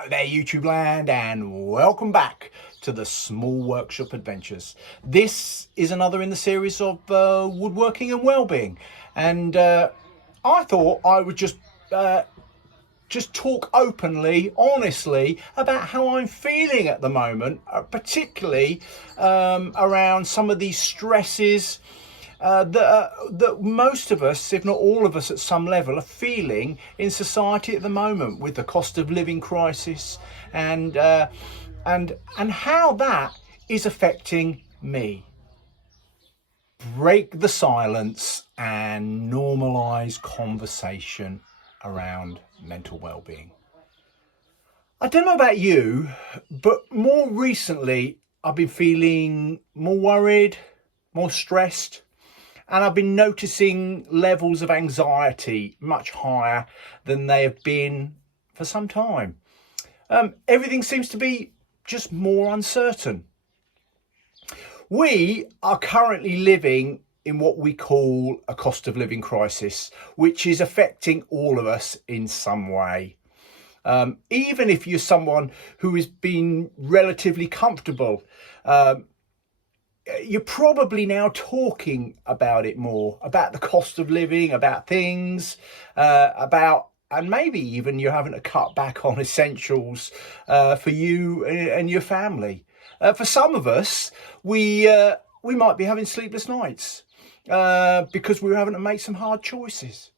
Hello there, YouTube land, and welcome back to the Small Workshop Adventures. This is another in the series of Woodworking and Wellbeing, and I thought I would just talk openly, honestly, about how I'm feeling at the moment, particularly around some of these stresses that most of us, if not all of us at some level, are feeling in society at the moment, with the cost of living crisis and how that is affecting me. Break the silence and normalise conversation around mental well-being. I don't know about you, but more recently I've been feeling more worried, more stressed, and I've been noticing levels of anxiety much higher than they have been for some time. Everything seems to be just more uncertain. We are currently living in what we call a cost of living crisis, which is affecting all of us in some way. Even if you're someone who has been relatively comfortable, you're probably now talking about it more, about the cost of living, about things, and maybe even you're having to cut back on essentials for you and your family. For some of us, we might be having sleepless nights because we're having to make some hard choices.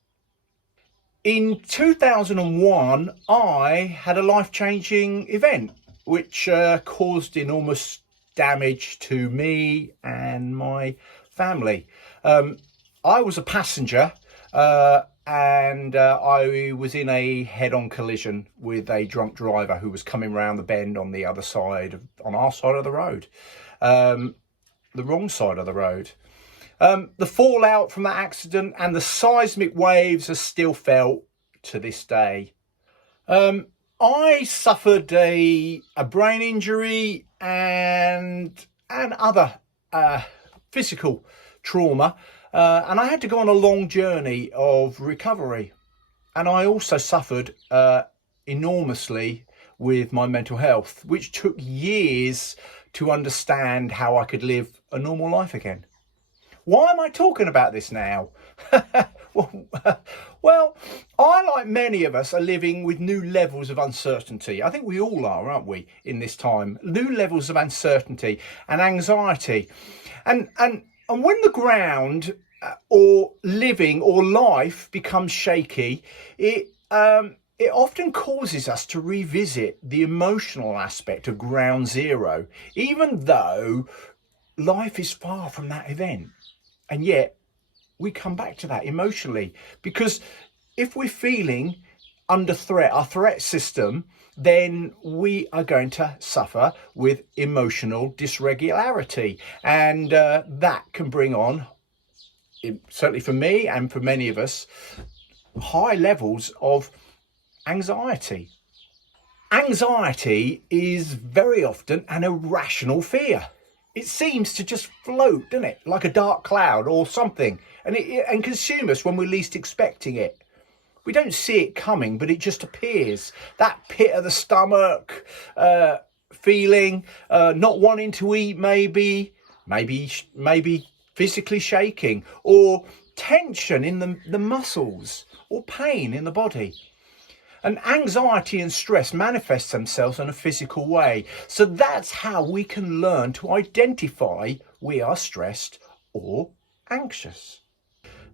In 2001, I had a life-changing event which caused enormous damage to me and my family. I was a passenger and I was in a head-on collision with a drunk driver who was coming round the bend on the other side, on our side of the road, the wrong side of the road. The fallout from that accident and the seismic waves are still felt to this day. I suffered a brain injury and other physical trauma, and I had to go on a long journey of recovery. And I also suffered enormously with my mental health, which took years to understand how I could live a normal life again. Why am I talking about this now? Well, I, like many of us, are living with new levels of uncertainty. I think we all are, aren't we, in this time? New levels of uncertainty and anxiety. And when the ground or living or life becomes shaky, it often causes us to revisit the emotional aspect of ground zero, even though life is far from that event. And yet we come back to that emotionally, because if we're feeling under threat, our threat system, then we are going to suffer with emotional dysregularity. And that can bring on, certainly for me and for many of us, high levels of anxiety. Anxiety is very often an irrational fear. It seems to just float, doesn't it? Like a dark cloud or something. And consume us when we're least expecting it. We don't see it coming, but it just appears. That pit of the stomach feeling, not wanting to eat, maybe physically shaking, or tension in the muscles, or pain in the body. And anxiety and stress manifest themselves in a physical way. So that's how we can learn to identify we are stressed or anxious.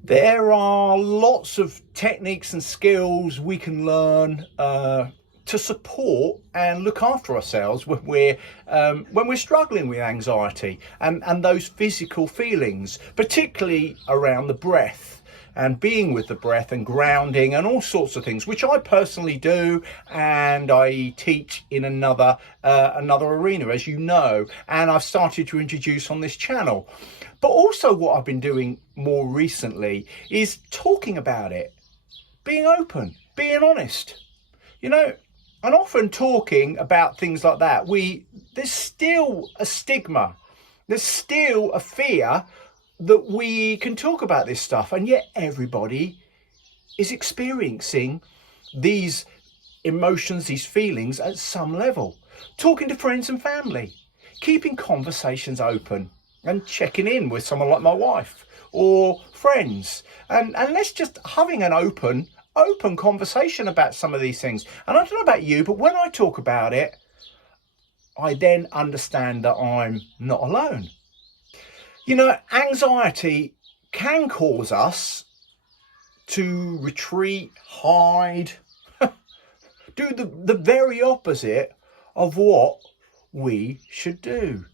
There are lots of techniques and skills we can learn to support and look after ourselves when we're struggling with anxiety and those physical feelings, particularly around the breath and being with the breath and grounding and all sorts of things, which I personally do, and I teach in another arena, as you know, and I've started to introduce on this channel. But also what I've been doing more recently is talking about it, being open, being honest, and often talking about things like that, there's still a stigma, there's still a fear that we can talk about this stuff, and yet everybody is experiencing these emotions, these feelings at some level. Talking to friends and family, keeping conversations open and checking in with someone like my wife or friends. And let's just having an open conversation about some of these things. And I don't know about you, but when I talk about it, I then understand that I'm not alone. You know, anxiety can cause us to retreat, hide, do the very opposite of what we should do.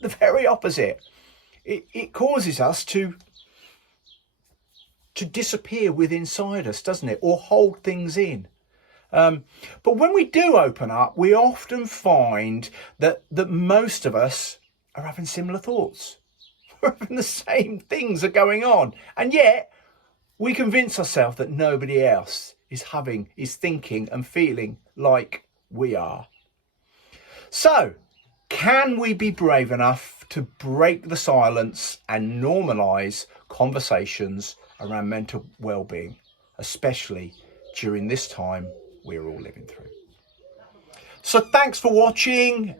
The very opposite. It causes us to disappear within inside us, doesn't it? Or hold things in. But when we do open up, we often find that most of us are having similar thoughts. We're having the same things are going on. And yet we convince ourselves that nobody else is thinking and feeling like we are. So, can we be brave enough to break the silence and normalise conversations around mental well-being, especially during this time we're all living through? So thanks for watching.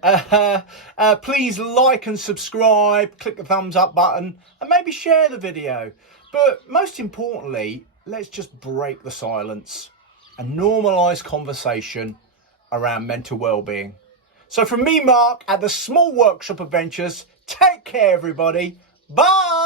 Please like and subscribe, click the thumbs up button and maybe share the video. But most importantly, let's just break the silence and normalise conversation around mental well-being. So from me, Mark, at the Small Workshop Adventures, take care everybody. Bye!